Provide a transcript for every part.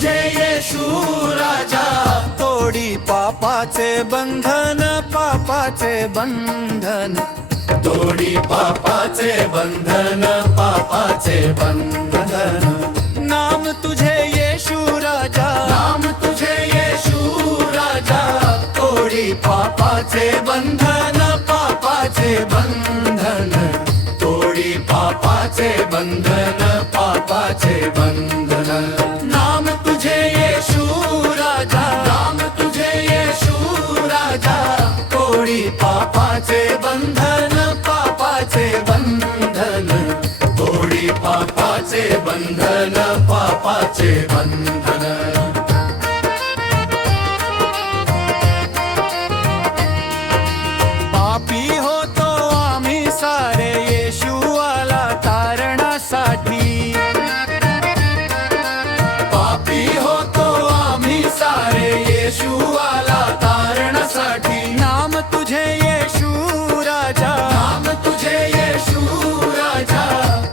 तुझे येशू राजा, तोडी पापाचे बंधन, पापाचे बंधन, तोडी पापाचे बंधन, पापाचे बंधन। नाम तुझे येशू राजा, नाम तुझे येशू राजा, तोडी पापाचे बंधन, पापाचे बंधन, तोडी पापाचे बंधन, पापाचे बंधन। नाम तुझे येशू राजा, नाम तुझे येशू राजा, तोडी पापाचे बंधन, पापाचे बंधन, तोडी पापाचे बंधन, पापाचे बंधन। पापी होतो आम्ही सारे, येशू आला तारणासाठी। पापी होतो आम्ही सारे, येशू आला तारणासाठी। नाम तुझे येशू राजा, नाम तुझे येशू राजा,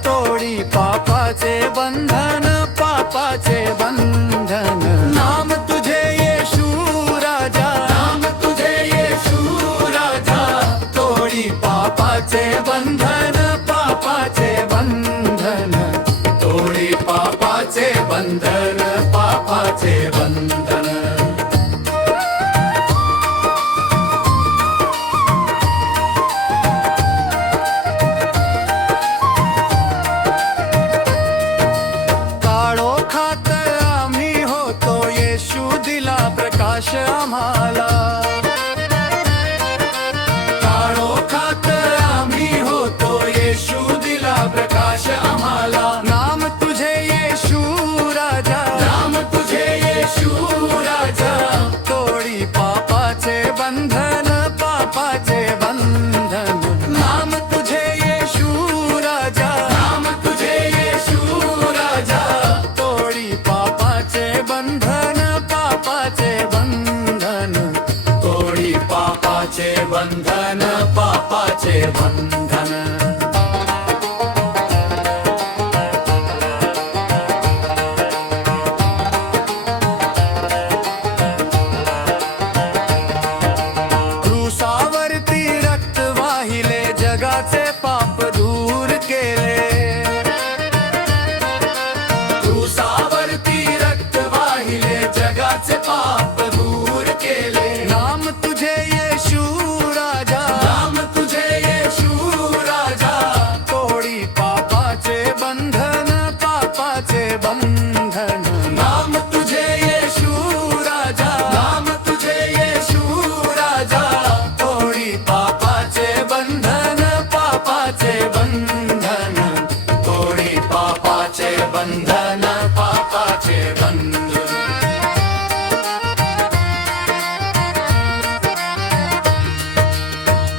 तोडी पापाचे बंधन, पापाचे बंधन। नाम तुझे येशू राजा, नाम तुझे येशू राजा, तोडी पापाचे बंधन, पापाचे बंधन, तोडी पापाचे बंधन, पापाचे बंधन। काळोखात आम्ही होतो, येशू दिला प्रकाश आम्हाला। काळोखात आम्ही होतो, येशू दिला प्रकाश आम्हाला। नाम तुझे येशू राजा, नाम तुझे येशू राजा, तोडी पापाचे बंधन, पापाचे बंधन। नाम तुझे येशू राजा, नाम तुझे येशू राजा, तोडी पापाचे बंधन, पापाचे बंधन। तोडी पापाचे बंधन, पापाचे बंधन। क्रूसावरती रक्त वाहिले, जगाचे पाप दूर केले। क्रूसावरती रक्त वाहिले, जगाचे पाप दूर केले। नाम तुझे येशू राजा, नाम तुझे येशू राजा, तोडी पापाचे बंधन, पापाचे बंधन। नाम तुझे येशू राजा, नाम तुझे येशू राजा, तोडी पापाचे बंधन, पापाचे बंधन, तोडी पापाचे बंधन, पापाचे बंधन।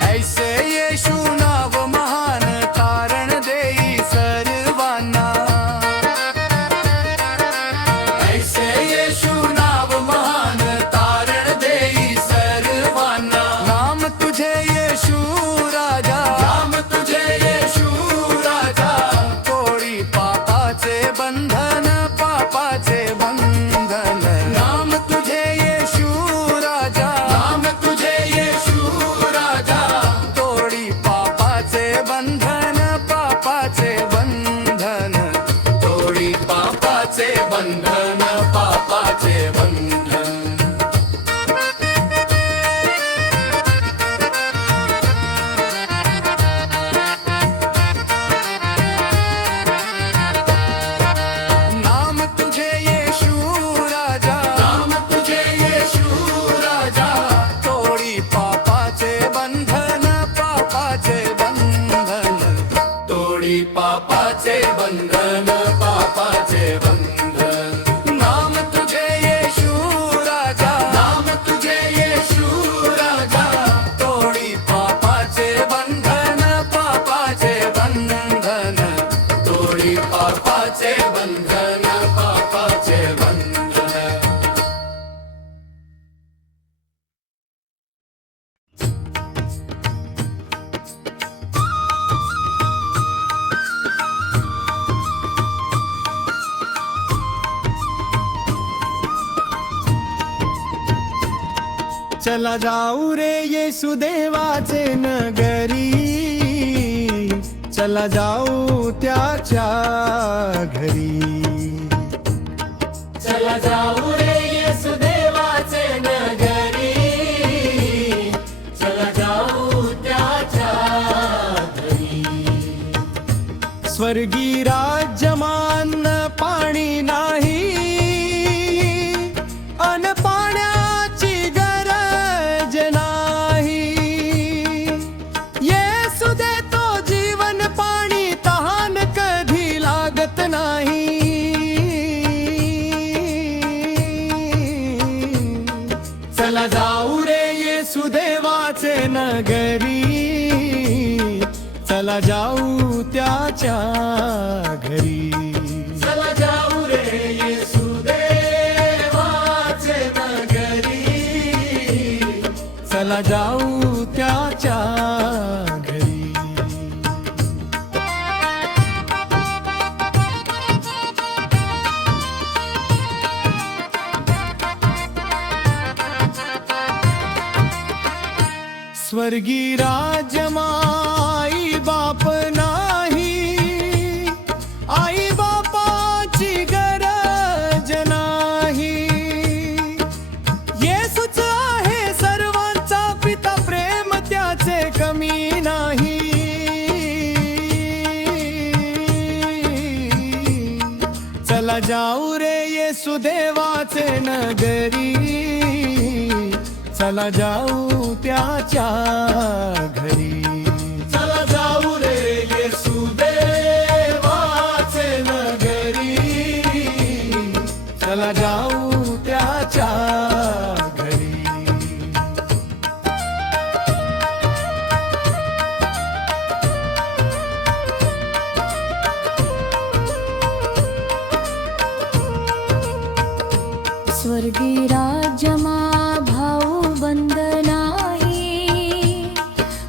ऐसे येशू नाव महान, तारण देई सर्वांना। ऐसे येशू नाव महान, तारण देई सर्वांना। नाम तुझे येशू राजा, नाम तुझे येशू राजा, तोडी पापाचे बंधन, पापाचे बंधन। नाम तुझे येशू राजा, नाम तुझे येशू राजा, तोडी पापाचे बंधन, पापाचे बंधन। तोडी पापाचे बंधन, पापाचे बंधन। नाम तुझे येशू राजा, नाम तुझे येशू राजा, तोडी पापाचे बंधन, पापाचे बंधन। तोडी पापाचे बंधन, पापाचे बंधन। चला जाऊ रे येशुदेवाचे नगरी, चला जाऊ त्याच्या घरी. चला जाऊ रे येशुदेवाचे नगरी, चला जाऊ त्याच्या घरी. स्वर्गी राज्यमान पाणी नाही, अन पाण्याची गरज नाही. येशू देतो जीवन पाणी, तहान कधी लागत नाही. चला जाऊ रे येशुदेवाचे नगरी, चला जाऊ त्याच्या घरी. चला जाऊ रे येशुदेवाचे नगरी, चला जाऊ त्याच्या घरी. स्वर्गी राजमाई बाप नाही, आई बापाची गरज नाही. येशूच आहे सर्वांचा पिता, प्रेम त्याचे कमी नाही. चला जाऊ रे येशुदेवाचे नगरी, चला जाऊ त्याच्या घरी. चला जाऊ रे येशुदेवाचे नगरी, चला जाऊ त्याच्या घरी. स्वर्गी राज्यमा भाऊ बंद नाही,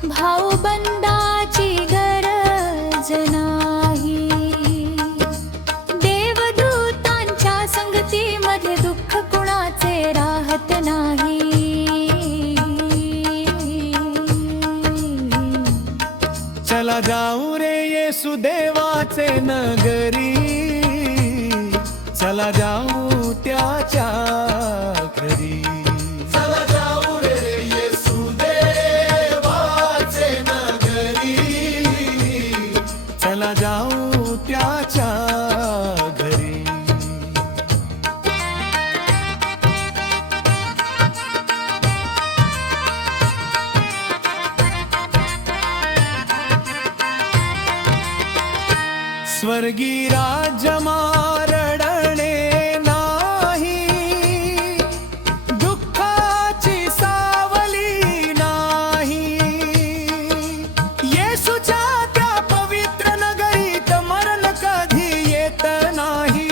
भाऊ बंदाची गरज नाही. देवदूतांच्या संगतीमध्ये दुःख कुणाचे राहत नाही. चला जाऊ रे येशुदेवाचे नगरी, चला जाऊ त्याच्या घरी. चला जाऊ रे येशुदेवाचे नगरी, चला जाऊ त्याच्या घरी. स्वर्गी राज्यमा रडणे नाही, दुःखाची सावली नाही. येशूच्या त्या पवित्र नगरीत मरण कधी येत नाही.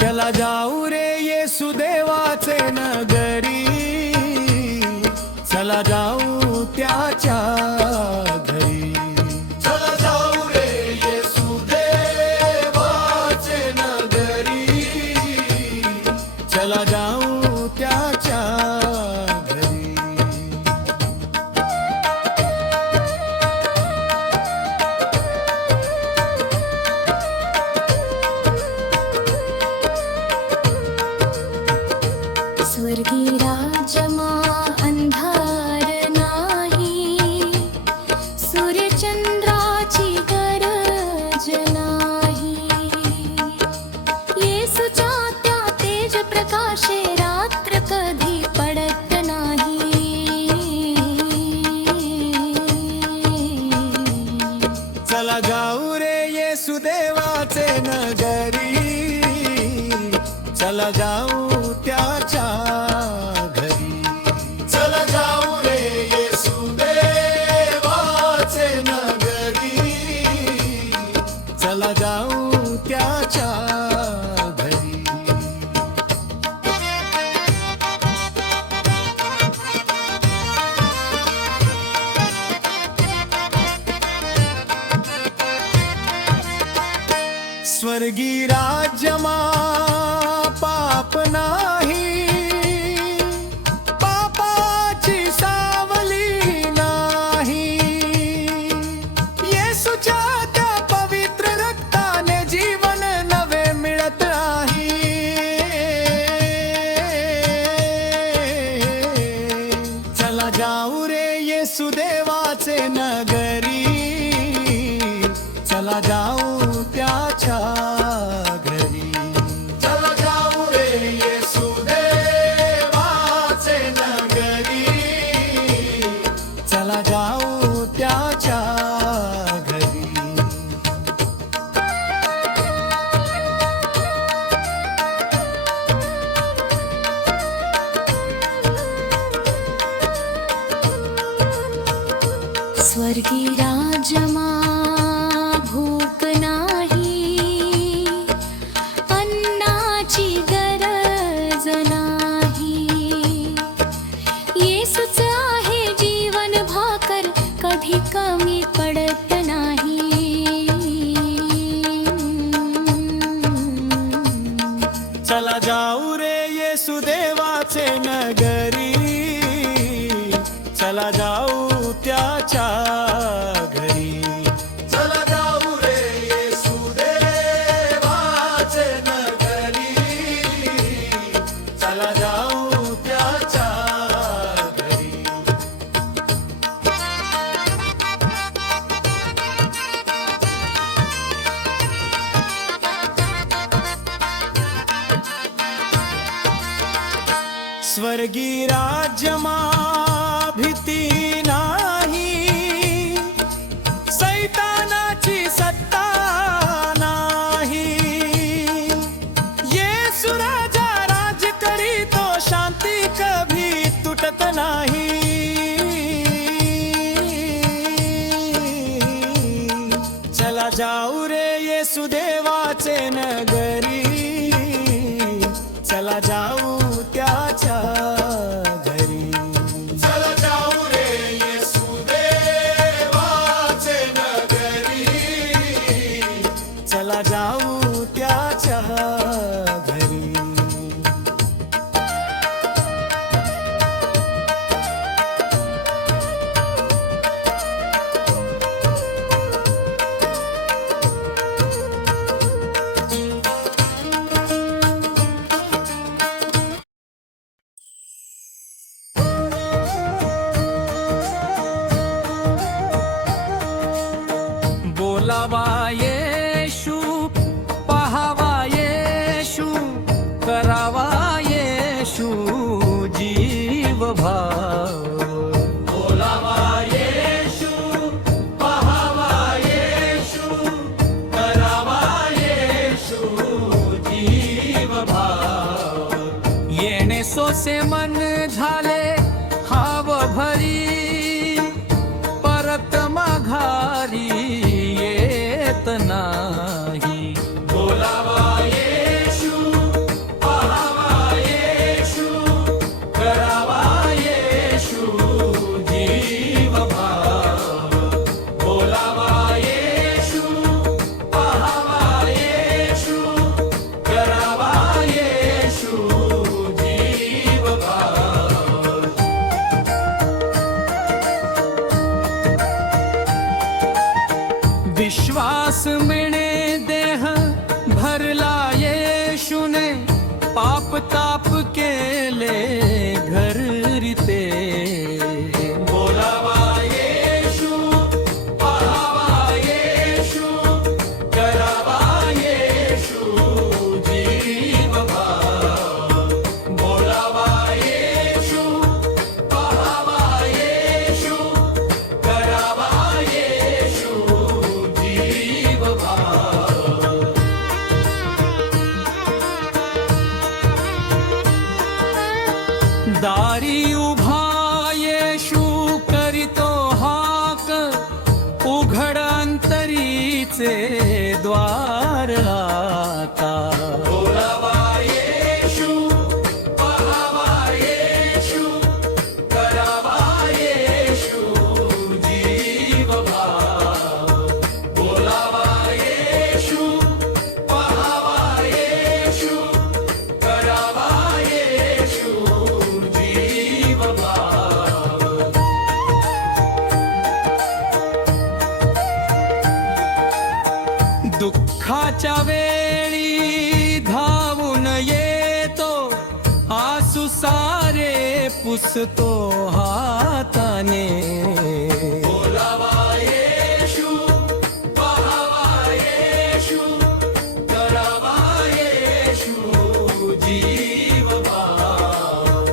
चला जाऊ रे येशुदेवाचे नगरी, चला जाऊ त्याच्या घरी. चला जाऊ रे येशुदेवाचे नगरी, चला जाऊ त्याच्या घरी. स्वर्गी राज्यमा अंधार नाही, सूर्यचंद्राची गरज नाही. येशूच्या त्या तेज प्रकाशे रात्र कधी पडत नाही. चला जाऊ रे येशुदेवाचे नगरी, चला जाऊ त्याच्या घरी. चला जाऊ रे येशुदेवाचे नगरी, चला जाऊ त्याच्या घरी. स्वर्गी राज्यमा पाप नाही, पापाची सावली नाही. येसूच्या त्या पवित्र रक्ताने जीवन नवे मिळत आहे. चला जाऊ रे येसू देवाचे नगरी, चला जाऊ त्याच्या घरी. चला जाऊ रे येशू देवाचे नगरी. चला जाऊ त्याच्या घरी. स्वर्गी राजमा भूक नाही, अन्नाची गरज नाही. येसूच आहे जीवन भाकर, कधी कमी पडत नाही. चला जाऊ रे येसू देवाचे नगरी, चला जाऊ त्याच्या घरी. चला जाऊ रे येशू देवाचे नगरी. चला जाऊ त्याच्या घरी. स्वर्गी राज्यमा भीती नाही, सैतानाची सत्ता नाही. येसू राजा राज करीतो, शांती कभी तुटत नाही. चला जाऊ रे येसू देवाचे नगरी, चला जाऊ त्याच्या घरी. चला जाऊ रे येशू देवाचे नगरी. चला जाऊ त्याच्या घरी. बोलावा येशू, पहावा येशू, करावा येशू जीव भाव. बोलावा येशू, पहावा येशू, करावा येशू जीव भाव. येणे सोसे मन झाले हाव भरी, परत माघारी येत नाही. बोलावा येशू, पहावा येशू, करावा येशू जीव भाव. बोलावा येशू, पहावा येशू, करावा येशू जीव भाव. विश्वास मिळे देह भरला येशूने, पाप ताप केले घरी ते. बोलावा येशू, पहावा येशू, करावा येशू जीव भाव. बोलावा येशू, पहावा येशू, करावा येशू जीव भाव. दुःखाच्या वेळी धावून येतो, आसू सारे पुसतो हाताने. बोलावा येशू, पहावा येशू, करावा येशू जीव भाव.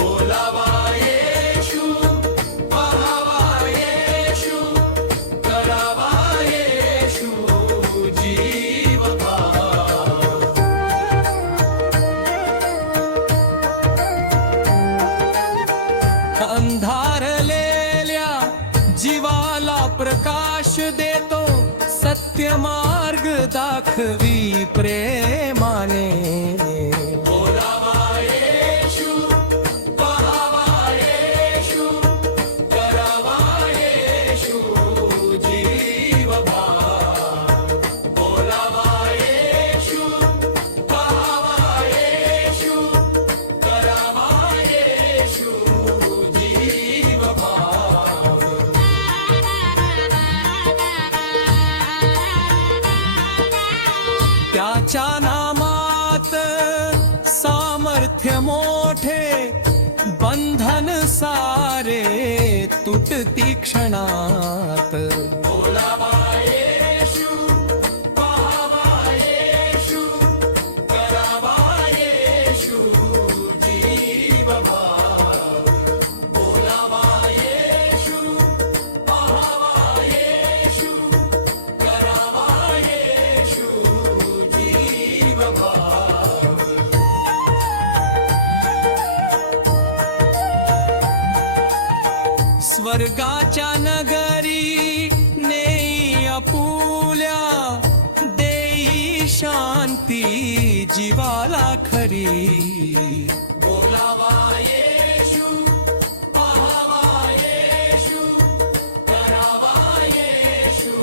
बोलावा येशू, पहावा येशू, करावा येशू जीव भाव. अंधारलेल्या जीवाला प्रकाश देतो, सत्य मार्ग दाखवी प्रेमाने. बोलावा येशू, पहावा येशू, करावा येशू जीव भाव. बोलावा येशू, पहावा येशू, करावा येशू जीव भाव. त्याच्या नामात सामर्थ्य मोठे, बंधन सारे तुटती क्षणात. बोलावा येशू, पहावा येशू, करावा येशू जीव भाव. बोलावा येशू, पहावा येशू, करावा येशू जीव भाव. स्वर्गाच्या नगरी नेई आपुल्या, देई शांती जीवाला खरी. बोलावा येशू, पहावा येशू, करावा येशू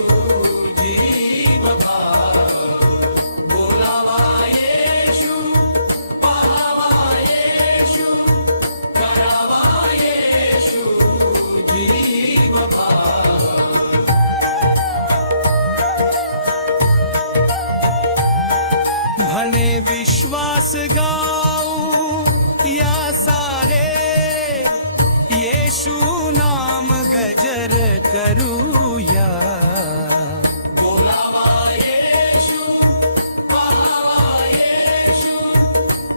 जीव भाव. बोलावा येशू, पहावा येशू, करावा येशू जीव भाव. म्हणे विश्वास गाऊ या सारे, येशू नाम गजर करूया. बोलावा येशू, पहावा येशू,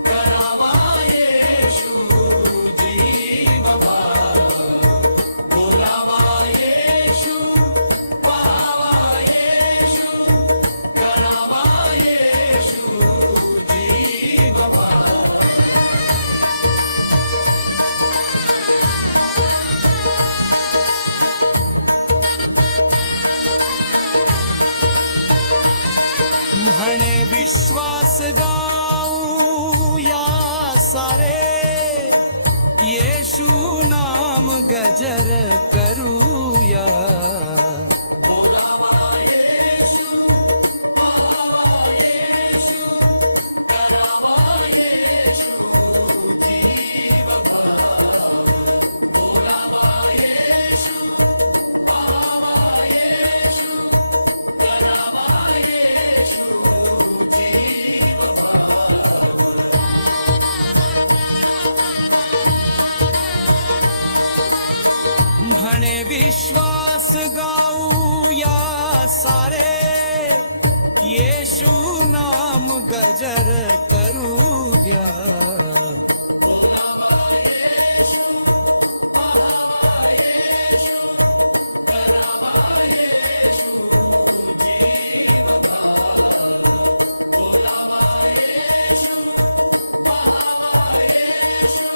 करावा येशू जीव भाव. बोलावा येशू, पहावा येशू, करावा येशू जीव भाव. म्हणे विश्वास गाऊ या सारे, येशू नाम गजर करूया. बोलावा येशू, पहावा येशू, करावा येशू जीव भाव. बोलावा येशू, पहावा येशू, करावा येशू जीव भाव. म्हणे विश्वास गाऊ या सारे, येशू नाम गजर करूया. बोलावा येशू, पहावा येशू, करावा येशू जीव भाव. बोलावा येशू, पहावा येशू,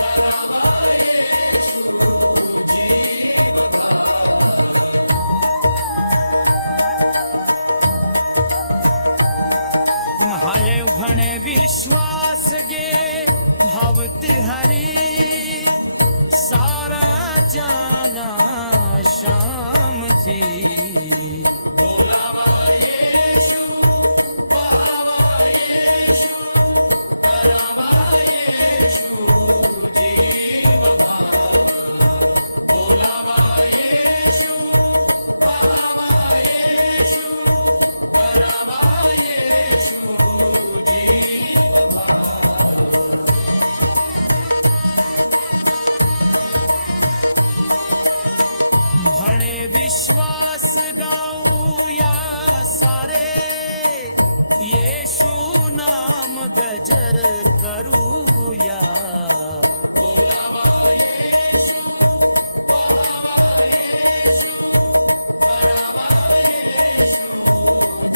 करावा येशू जीव भाव. महादेव म्हणे विश्वास गे भावती हरी, सारा जाना शाम जी. बोलावा येशू, पहावा येशू, करावा येशू जीव भाव. बोलावा येशू, पहावा येशू, विश्वास गाऊया सारे, येशू नाम गजर करूया. बोलावा येशू, पहावा येशू, करावा येशू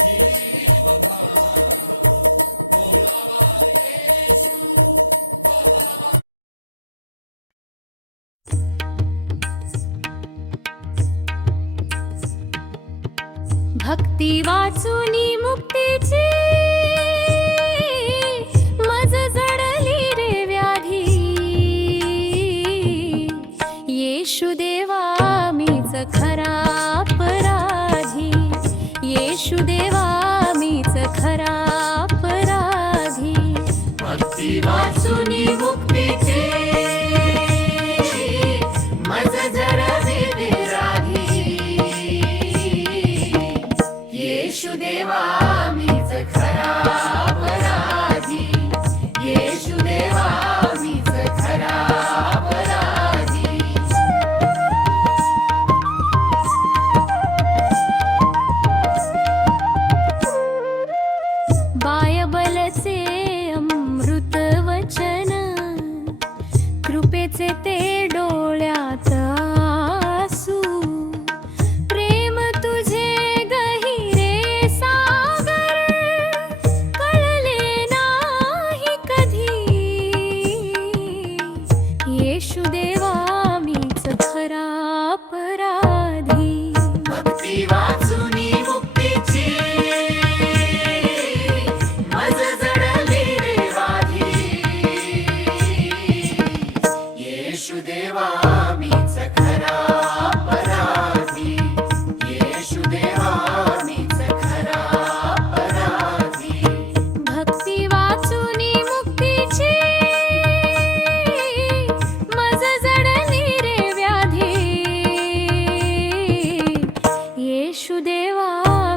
जीव भावा. बोलावा येशू, पहावा. भक्ती वाचुनी मुक्तीची मज जडली रे व्याधी. येशू देवा मीच खरा अपराधी. येशू देवा मीच खरा अपराधी. भक्ती वाचुनी मुक्तीची मज जडली रे व्याधी. येशू देवा मीच खरा अपराधी. येशू देवा मीच खरा अपराधी. बायबलचे अमृत वचन, कृपेचे ते डोळ्यात आसू. प्रेम तुझे गहिरे सागर, कळले नाही कधी. येशू देवा मीच खरा अपराधी. भक्ती वाचुनी मुक्तीची मज जडली रे व्याधी. येशू देवा मीच खरा अपराधी. येशू देवा मीच खरा अपराधी. भक्ती वाचुनी मुक्तीची मज जडली रे व्याधी. येशू देवा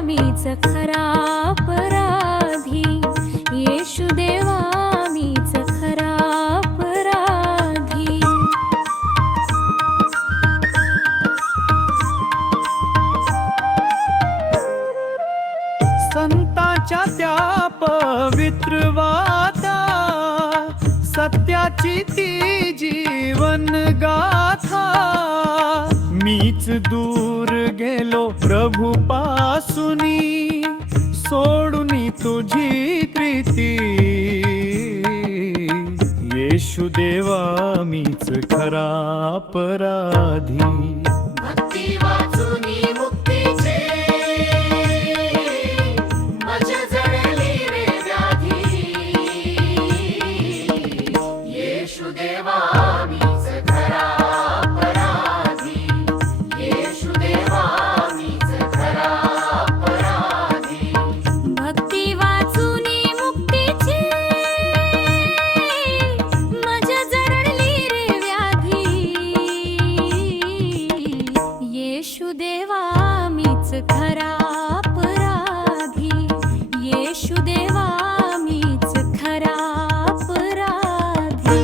मीच खरा अपराधी. येशू देवा मीच खरा अपराधी. संतांच्या त्या पवित्र वाता, सत्याची ती जीवन गाथा. मीच दूर गेलो प्रभू पासूनी, सोडूनी तुझी प्रीती. येशू देवा मीच खरा अपराधी. भक्ती वाचुनी मुक्तीची मज जडली रे व्याधी. येशू देवा मीच खरा अपराधी. येशू देवा मीच खरा अपराधी. भक्ती वाचुनी मुक्तीची मज जडली रे व्याधी. येशू देवा मीच खरा अपराधी. येशू देवा मीच खरा अपराधी.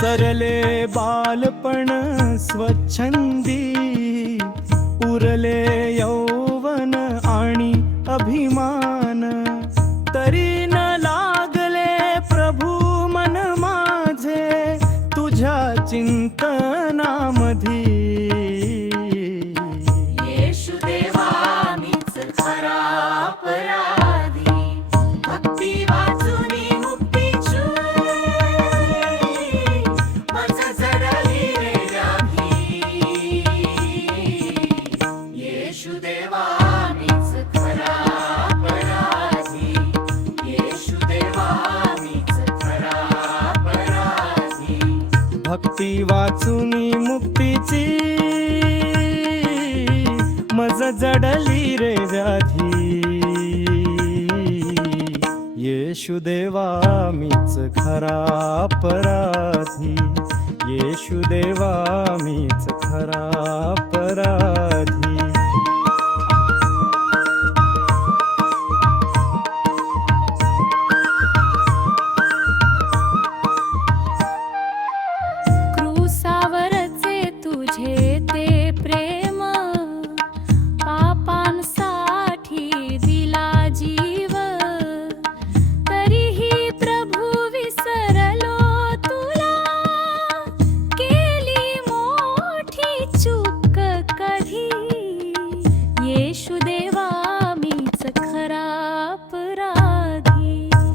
सरले बालपण स्वच्छंदी, उरले यौवन आणि अभिमान. तरी न लागले प्रभू मन माझे, तुझ्या चिंतनामधी. येशू देवा मीच खरा अपराधी. भक्ती वाचुनी मुक्तीची मज जडली रे व्याधी. येशू देवा मीच खरा अपराधी. येशू देवा मीच खरा अपराधी. भक्ती वाचुनी मुक्तीची मज जडली रे व्याधी. येशू देवा मीच खरा अपराधी. येशू देवा मीच खरा अपराधी.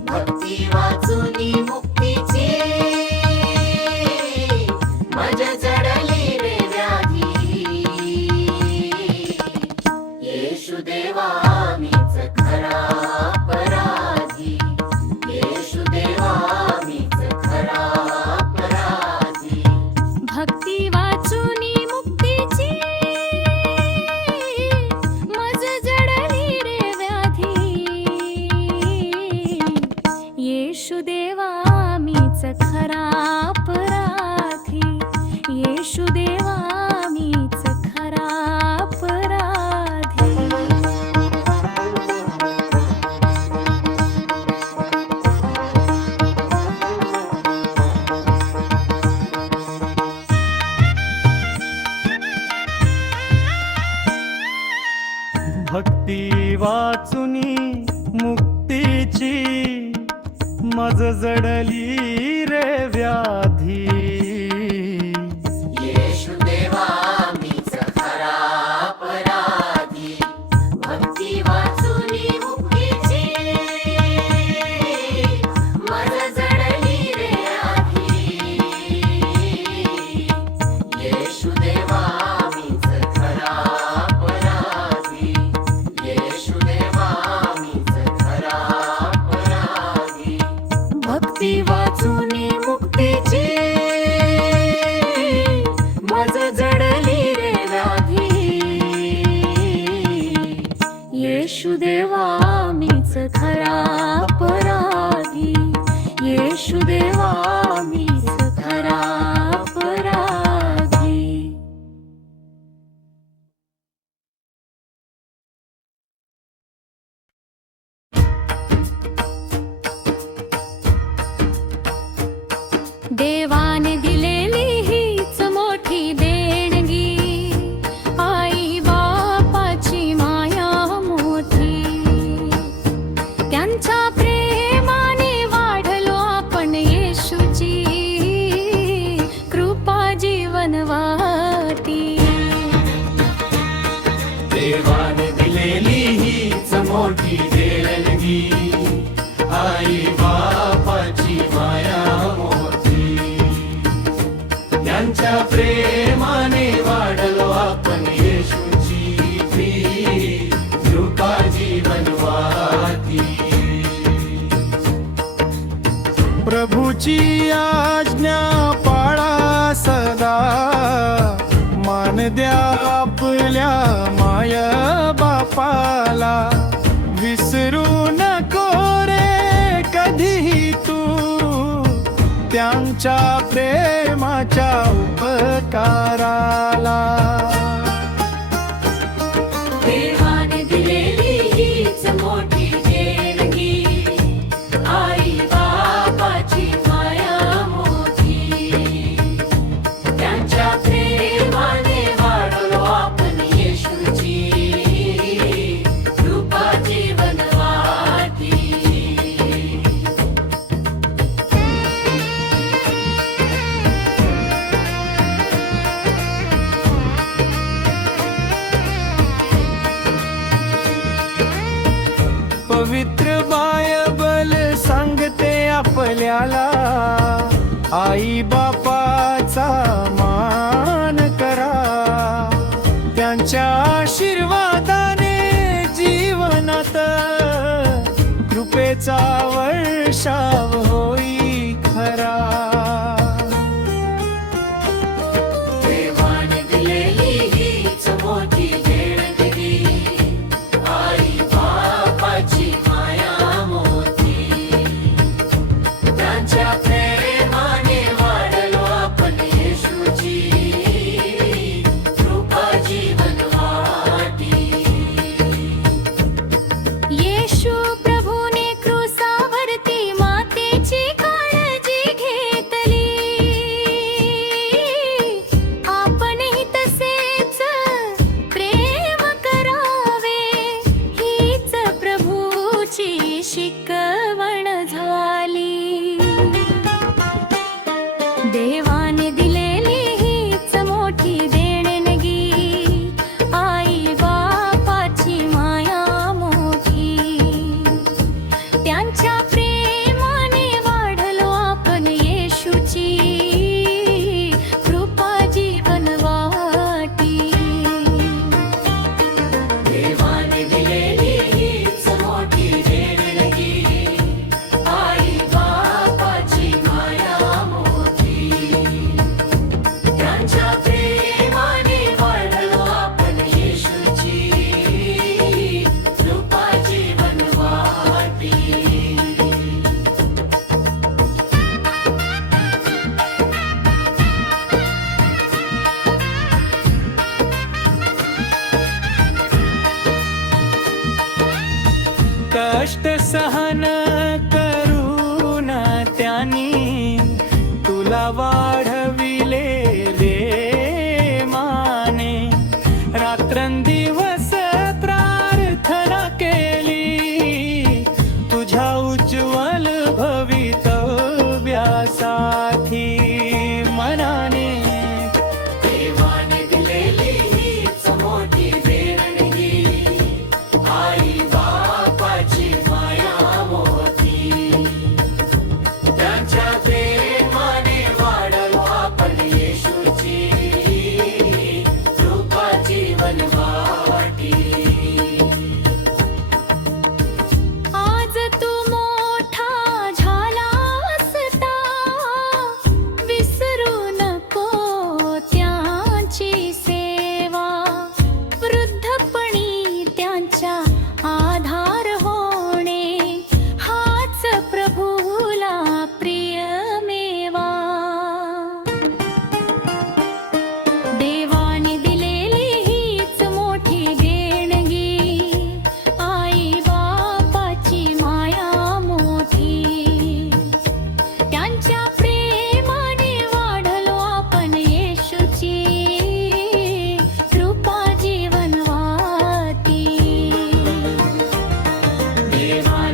भक्ती वाचुनी मुक्तीची मज जडली रे व्याधी येशू देवा मीच खरा अपराधी येशू देवा मीच खरा अपराधी भक्ती वाचुनी मुक्तीची मज जडली रे व्याधी येशू देवा मीच खरा अपराधी येशू देवा मीच खरा अपराधी भक्ती वाचुनी मुक्तीची मज जडली रे व्याधी येशू देवा मीच खरा अपराधी भक्ती वाचुनी मुक्तीची मज जडली रे आधी येशू देवा मीच खरा अपराधी येशू देवा मीच खरा अपराधी भक्ती वाचुनी मुक्तीची मज जडली रे व्याधी येशू देवा मीच खरा अपराधी येशू देवा मीच खरा अपराधी देवाने दिलेली हीच मोठी देणगी आई बापाची माया मोठी त्यांच्या प्रेमाने वाढलो आपण येशूची कृपा जीवनवाटी देवाने दिलेली हीच मोठी देणगी आई बापाची माया मोठी त्यांच्या प्रेमाने वाढलो आपण येशूची कृपा जीवनवाती प्रभूची आज्ञा पाळा सदा मान द्या आपल्या माय बापाला विसरू नको रे कधीही तू त्यांच्या प्रेमाच्या उपकाराला देवाने दिलेली हीच मोठी देणगी आई बापाची माया मोठी त्यांच्या प्रेमाने वाढलो आपण येशूची कृपा जीवनवाटी पवित्र बायबल सांगते आपल्याला आई बापाचा मान करा त्यांच्या आशीर्वादाने जीवनात कृपेचा वर्षाव होई खरा देवाने दिलेली हीच मोठी देणगी आई बापाची माया मोठी त्यांच्या प्रेमाने वाढलो आपण येशूची कृपा जीवनवाटी येशू प्रभूने क्रूसावरती मातेची काळजी घेतली आपणही तसेच प्रेम करावे हीच प्रभूची शिकवण झाली देवाने दिलेली हीच मोठी देणगी आई बापाची माया मोठी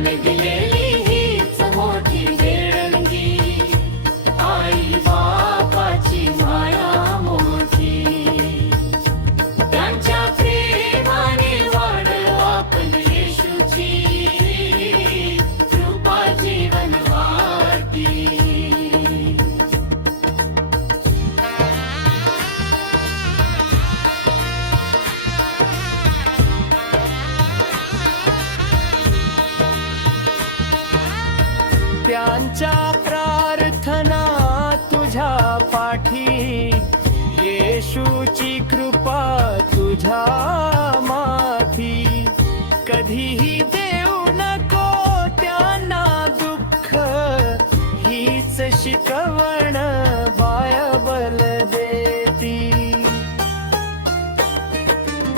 देवाने दिलेली हीच मोठी देणगी, आई बापाची माया मोठी. त्यांच्या प्रेमाने वाढलो आपण येशूची कृपा जीवन वाटी. त्यांच्या प्रार्थना तुझ्या पाठी, येशूची कृपा तुझ्या माथी. कधीही देऊ नको त्यांना दुःख, हीच शिकवण बायबल देती.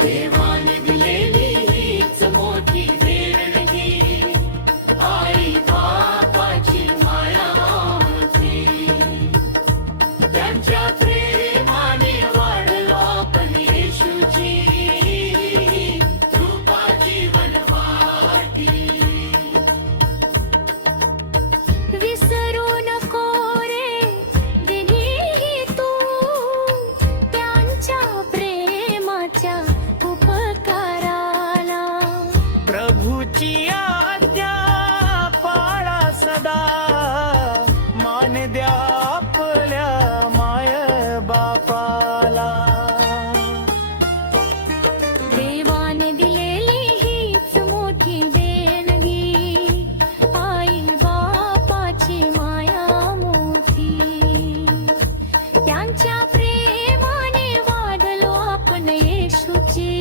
देवाने दिलेली हीच मोठी देणगी, आई बापाची माया मोठी. त्यांच्या प्रेमाने वाढलो आपण येशूची कृपा जीवन वाटी. विसरू नको रे दिनीही तू त्यांच्या प्रेमाच्या उपकाराला. प्रभूची आज्ञा पाळा सदा, मान द्या आपल्या माय बापाला. देवाने दिलेली हीच मोठी देणगी, आई बापाची माया मोठी. त्यांच्या प्रेमाने वाढलो आपण येशूची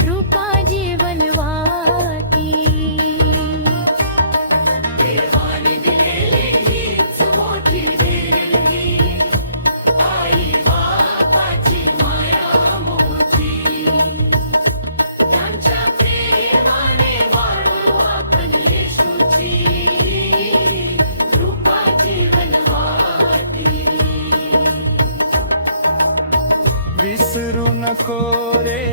कृपा जीवन वाटी. देवाने दिलेली हीच मोठी देणगी, आई बापाची माया मोठी. त्यांच्या प्रेमाने वाढलो आपण येशूची कृपा जीवन वाटी. विसरू नको रे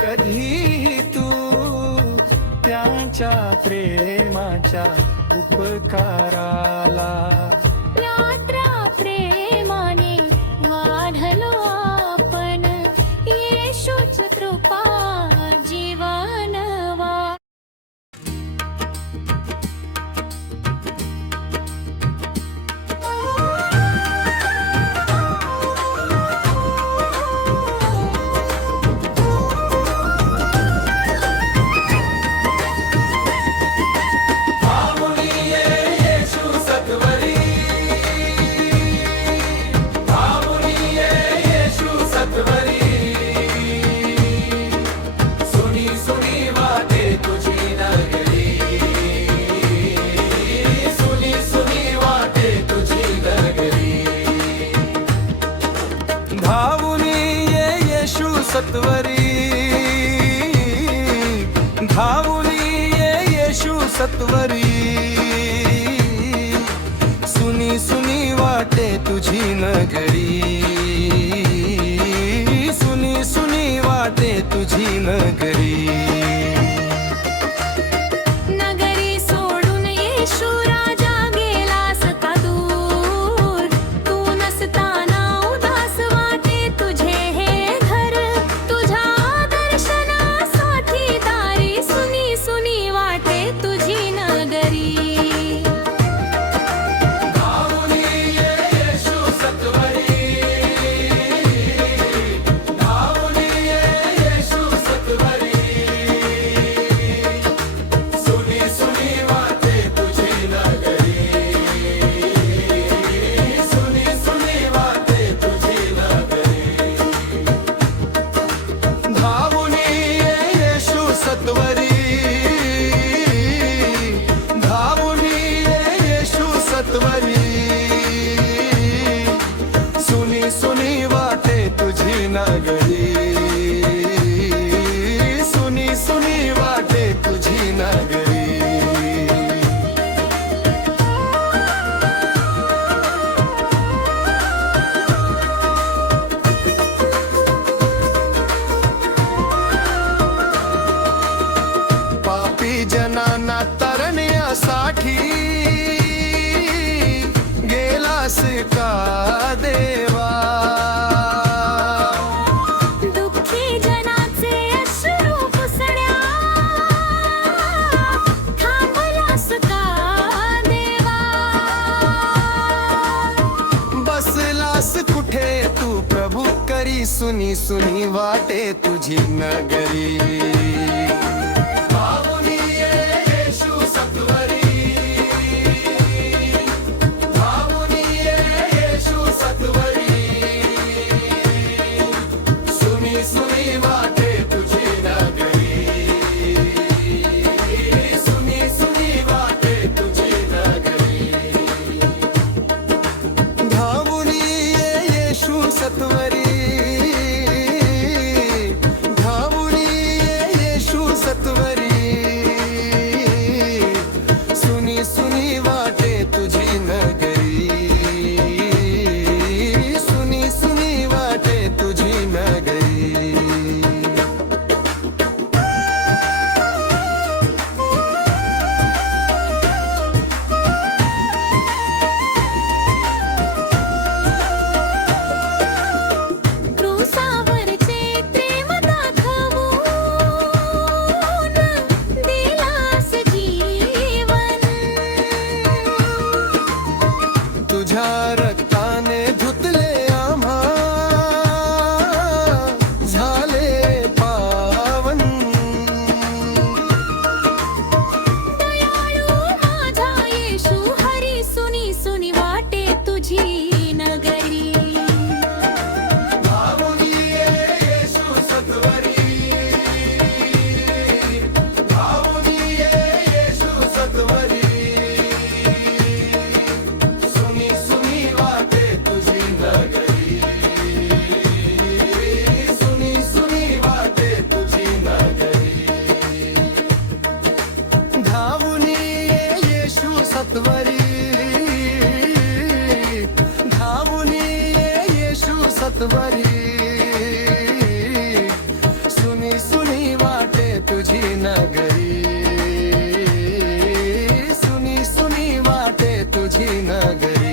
कधी तू त्यांच्या प्रेमाच्या उपकाराला. यात्रा प्रेमाने वाढलो आपण येशूच कृपा जीवन वा. सत्वरी धावली ये येशू सत्वरी. सुनी सुनी वाटे तुझी नगरी, सुनी सुनी वाटे तुझी नगरी. नगरी सोडून येशू राजा गेलास का दूर, तू नसताना उदास वाटे तुझे हे घर. तुझ्या दर्शनासाठी दारी सुनी सुनी वाटे तुझी नगरी. धावली ये येशू सत्वरी, सुनी सुनी वाटे तुझी नगरी भावनी येशू सत्वरी भावनी येशू सत्वरी सुनी सुनी वाटे तुझी नगरी सुनी सुनी वाटे तुझी नगरी धावून येशू सत्वरी धावून येशू सत्वरी सुनी सुनी वाटे तुझी नगरी सुनी सुनी वाटे तुझी नगरी क्रूसावरचे प्रेम दाखवून दिलास जीवन तुझ्या रक्ताने धुतले आम्हा झाले पावन दयाळू माझा येशू हरी सुनी सुनी वाटे तुझी नगरी भावनी येशू सत्वरी भावनी येशू सत्वरी सुनी सुनी वाटे तुझी नगरी सुनी सुनी वाटे तुझी नगरी धावून येशू सत्वरी धावून येशू सत्वरी सुनी सुनी वाटे तुझी नगरी सुनी सुनी वाटे तुझी नगरी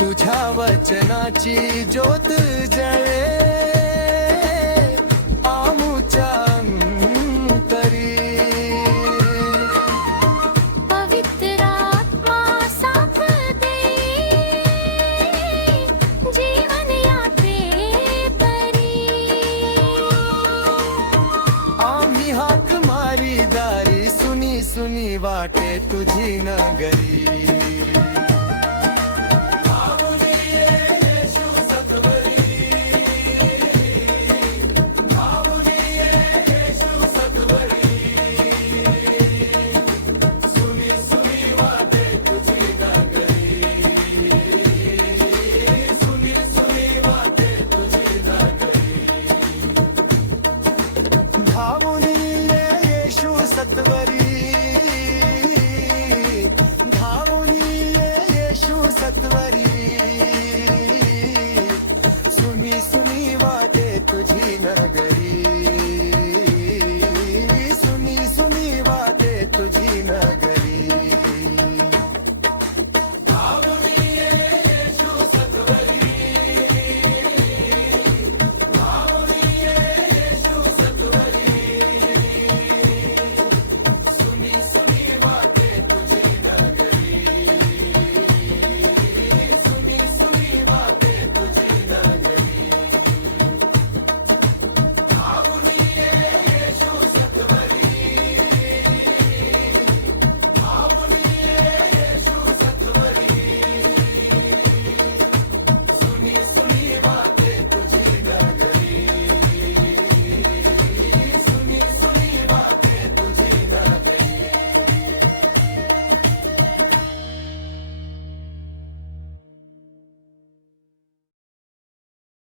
तुझ्या वचनाची ज्योत जळे